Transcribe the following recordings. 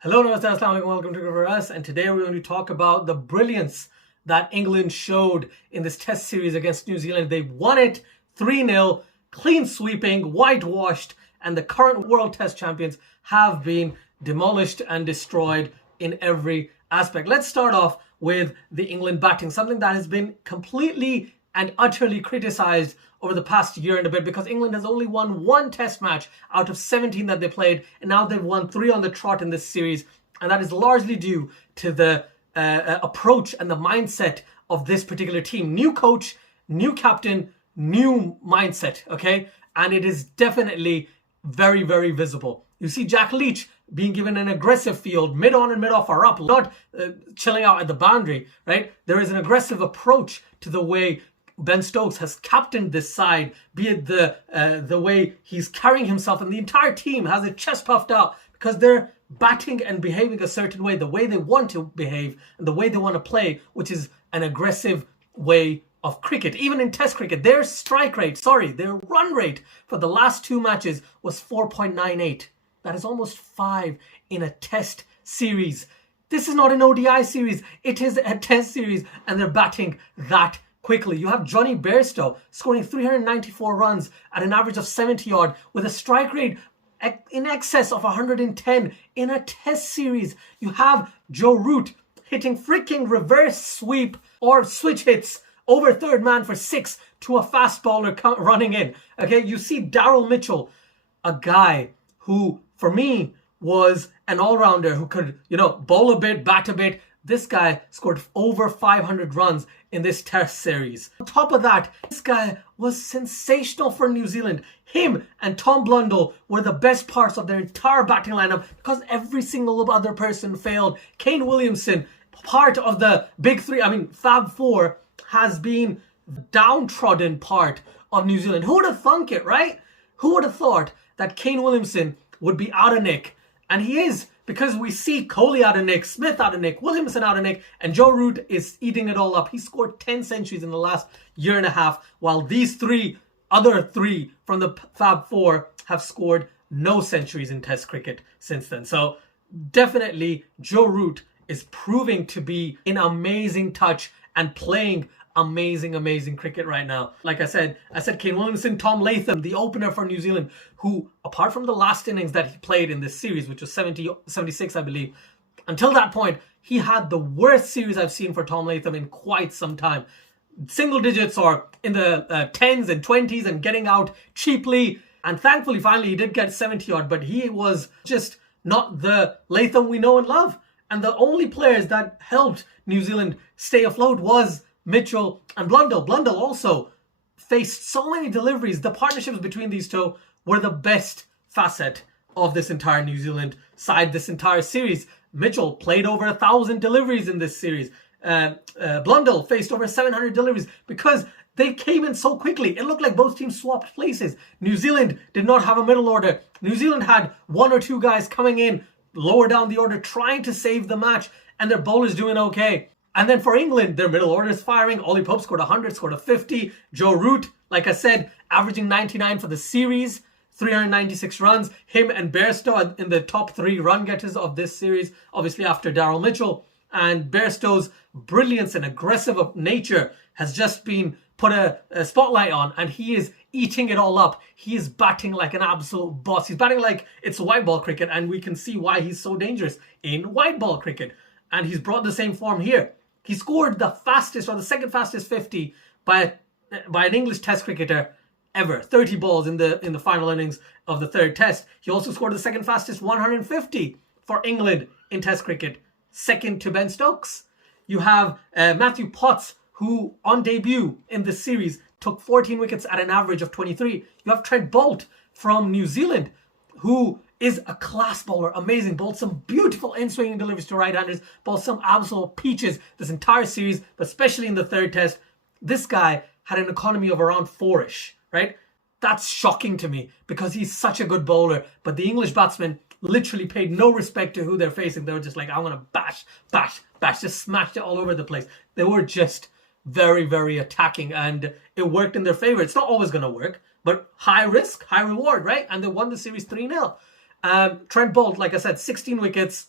Hello, Namaste, Assalamu alaikum, welcome to Cricket for Us, and today we're going to talk about the brilliance that England showed in this test series against New Zealand. They won it 3-0, clean sweeping, whitewashed, and the current world test champions have been demolished and destroyed in every aspect. Let's start off with the England batting, something that has been completely and utterly criticised over the past year and a bit, because England has only won one test match out of 17 that they played, and now they've won 3 on the trot in this series, and that is largely due to the approach and the mindset of this particular team. New coach, new captain, new mindset, okay? And it is definitely very, very visible. You see Jack Leach being given an aggressive field, mid-on and mid-off are up, not chilling out at the boundary, right? There is an aggressive approach to the way Ben Stokes has captained this side, be it the way he's carrying himself, and the entire team has their chest puffed out because they're batting and behaving a certain way, the way they want to behave and the way they want to play, which is an aggressive way of cricket. Even in test cricket, their their run rate for the last 2 matches was 4.98. That is almost 5 in a test series. This is not an ODI series, it is a test series, and they're batting that quickly. You have Johnny Bairstow scoring 394 runs at an average of 70 odd with a strike rate in excess of 110 in a test series. You have Joe Root hitting freaking reverse sweep or switch hits over third man for 6 to a fast bowler running in. Okay, you see Daryl Mitchell, a guy who for me was an all-rounder who could, bowl a bit, bat a bit. This guy scored over 500 runs in this test series. On top of that, this guy was sensational for New Zealand. Him and Tom Blundell were the best parts of their entire batting lineup because every single other person failed. Kane Williamson, part of the big three, Fab Four, has been the downtrodden part of New Zealand. Who would have thunk it, right? Who would have thought that Kane Williamson would be out of nick? And he is, because we see Kohli out of nick, Smith out of nick, Williamson out of nick, and Joe Root is eating it all up. He scored 10 centuries in the last year and a half, while these other three from the Fab Four have scored no centuries in Test cricket since then. So definitely Joe Root is proving to be an amazing touch and playing amazing cricket right now. Like I said Kane Williamson, Tom Latham, the opener for New Zealand, who apart from the last innings that he played in this series, which was 76 I believe, until that point he had the worst series I've seen for Tom Latham in quite some time. Single digits or in the 10s and 20s and getting out cheaply, and thankfully finally he did get 70 odd, but he was just not the Latham we know and love. And the only players that helped New Zealand stay afloat was Mitchell and Blundell. Blundell also faced so many deliveries. The partnerships between these two were the best facet of this entire New Zealand side, this entire series. Mitchell played over 1,000 deliveries in this series. Blundell faced over 700 deliveries because they came in so quickly. It looked like both teams swapped places. New Zealand did not have a middle order. New Zealand had 1 or 2 guys coming in lower down the order trying to save the match, and their bowlers doing okay. And then for England, their middle order is firing. Ollie Pope scored 100, scored a 50. Joe Root, like I said, averaging 99 for the series, 396 runs. Him and Bairstow in the top 3 run getters of this series, obviously after Daryl Mitchell. And Bairstow's brilliance and aggressive nature has just been put a spotlight on, and he is eating it all up. He is batting like an absolute boss. He's batting like it's white ball cricket, and we can see why he's so dangerous in white ball cricket. And he's brought the same form here. He scored the fastest or the second fastest 50 by an English test cricketer ever. 30 balls in the final innings of the 3rd test. He also scored the second fastest 150 for England in test cricket, second to Ben Stokes. You have Matthew Potts, who on debut in this series took 14 wickets at an average of 23. You have Trent Bolt from New Zealand, who is a class bowler, amazing, bowled some beautiful in-swinging deliveries to right-handers, bowled some absolute peaches this entire series, but especially in the 3rd test. This guy had an economy of around 4-ish, right? That's shocking to me because he's such a good bowler, but the English batsmen literally paid no respect to who they're facing. They were just like, I'm going to bash, just smashed it all over the place. They were just very attacking, and it worked in their favor. It's not always going to work, but high risk, high reward, right? And they won the series 3-0. Trent Bolt, like I said, 16 wickets,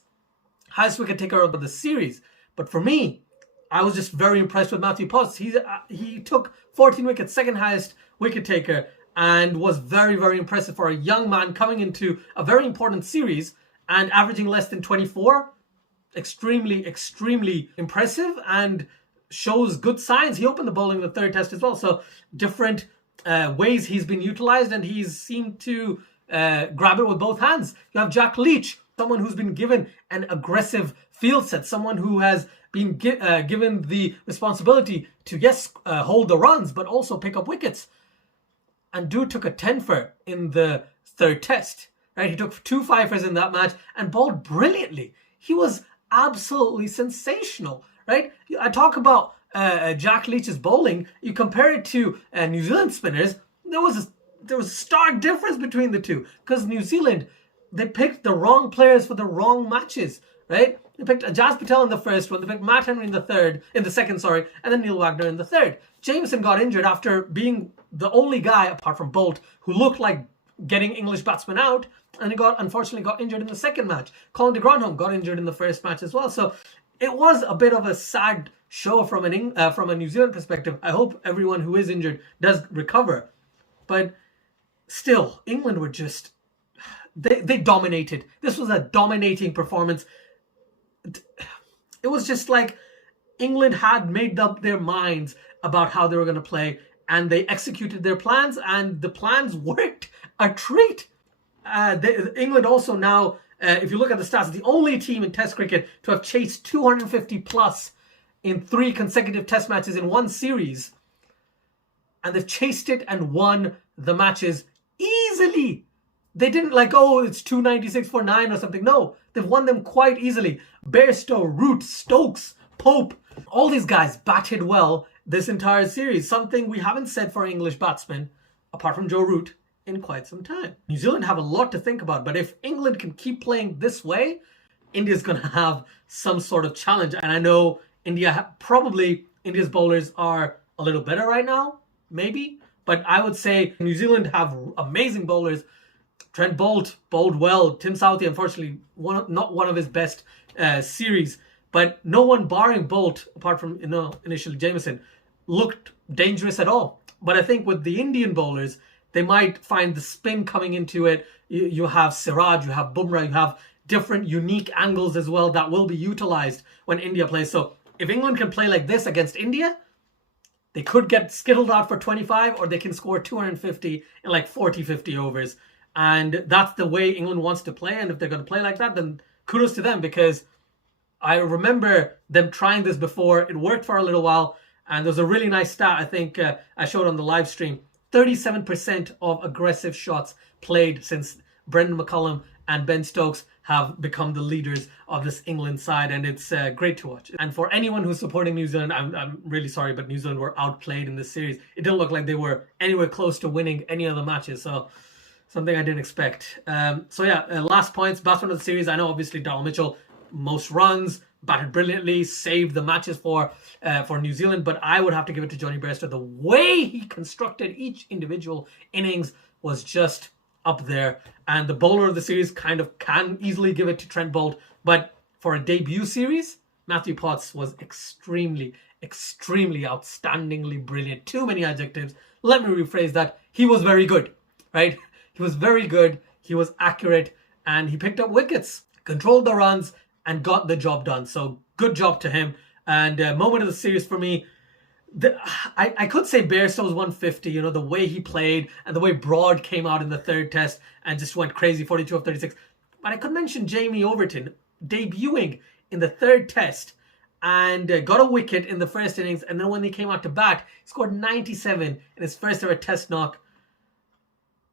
highest wicket taker of the series. But for me, I was just very impressed with Matthew Potts. He took 14 wickets, second highest wicket taker, and was very, very impressive for a young man coming into a very important series and averaging less than 24. Extremely, extremely impressive and shows good signs. He opened the bowling in the third test as well. So different ways he's been utilized, and he's seemed to grab it with both hands. You have Jack Leach, someone who's been given an aggressive field set, someone who has been given the responsibility to, yes, hold the runs, but also pick up wickets. And dude took a 10-fer in the third test, right? He took 2 5-fers in that match and bowled brilliantly. He was absolutely sensational, right? I talk about Jack Leach's bowling. You compare it to New Zealand spinners. There was a stark difference between the two, because New Zealand, they picked the wrong players for the wrong matches, right? They picked Ajaz Patel in the first one, they picked Matt Henry in the second, and then Neil Wagner in the third. Jameson got injured after being the only guy, apart from Bolt, who looked like getting English batsmen out, and he unfortunately got injured in the second match. Colin de Grandhomme got injured in the first match as well. So it was a bit of a sad show from a New Zealand perspective. I hope everyone who is injured does recover. But still, England were just... They dominated. This was a dominating performance. It was just like England had made up their minds about how they were going to play, and they executed their plans, and the plans worked a treat. England also now, if you look at the stats, the only team in Test cricket to have chased 250 plus in 3 consecutive Test matches in one series. And they've chased it and won the matches easily. They didn't it's 296 for 9 or something. No, they've won them quite easily. Bairstow, Root, Stokes, Pope, all these guys batted well this entire series. Something we haven't said for English batsmen, apart from Joe Root, in quite some time. New Zealand have a lot to think about, but if England can keep playing this way, India's going to have some sort of challenge. And I know India's bowlers are a little better right now, maybe. But I would say New Zealand have amazing bowlers. Trent Bolt bowled well. Tim Southee, unfortunately, not one of his best series. But no one barring Bolt, apart from initially Jameson, looked dangerous at all. But I think with the Indian bowlers, they might find the spin coming into it. You have Siraj, you have Bumrah, you have different unique angles as well that will be utilized when India plays. So if England can play like this against India, they could get skittled out for 25, or they can score 250 in 40-50 overs. And that's the way England wants to play. And if they're going to play like that, then kudos to them, because I remember them trying this before. It worked for a little while. And there's a really nice stat I think I showed on the live stream. 37% of aggressive shots played since Brendan McCullum and Ben Stokes have become the leaders of this England side, and it's great to watch. And for anyone who's supporting New Zealand, I'm really sorry, but New Zealand were outplayed in this series. It didn't look like they were anywhere close to winning any of the matches, so something I didn't expect. Last points, batsman of the series. I know obviously Darryl Mitchell, most runs, batted brilliantly, saved the matches for New Zealand, but I would have to give it to Jonny Bairstow. The way he constructed each individual innings was just up there. And the bowler of the series kind of can easily give it to Trent Bolt, but for a debut series, Matthew Potts was extremely, extremely outstandingly brilliant. Too many adjectives. Let me rephrase that. He was very good, right? He was very good. He was accurate, and he picked up wickets, controlled the runs, and got the job done. So good job to him. And moment of the series for me, I could say Bairstow's 150, the way he played and the way Broad came out in the third test and just went crazy, 42 of 36. But I could mention Jamie Overton debuting in the third test and got a wicket in the first innings. And then when he came out to bat, he scored 97 in his first ever test knock.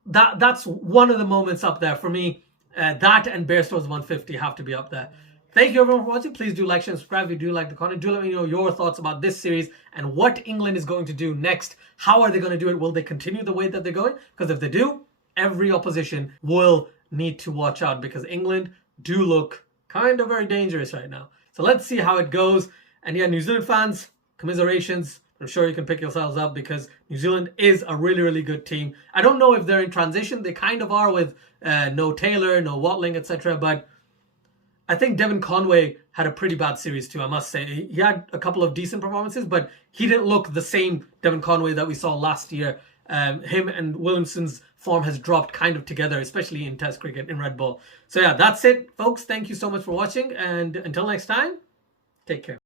That's one of the moments up there for me. That and Bairstow's 150 have to be up there. Thank you everyone for watching. Please do like, share, and subscribe if you do like the content. Do let me know your thoughts about this series and what England is going to do next. How are they going to do it? Will they continue the way that they're going? Because if they do, every opposition will need to watch out, because England do look kind of very dangerous right now. So let's see how it goes. And yeah, New Zealand fans, commiserations. I'm sure you can pick yourselves up, because New Zealand is a really, really good team. I don't know if they're in transition. They kind of are with no Taylor, no Watling, etc. But I think Devon Conway had a pretty bad series too, I must say. He had a couple of decent performances, but he didn't look the same Devon Conway that we saw last year. Him and Williamson's form has dropped kind of together, especially in Test cricket in Red Bull. So yeah, that's it, folks. Thank you so much for watching, and until next time, take care.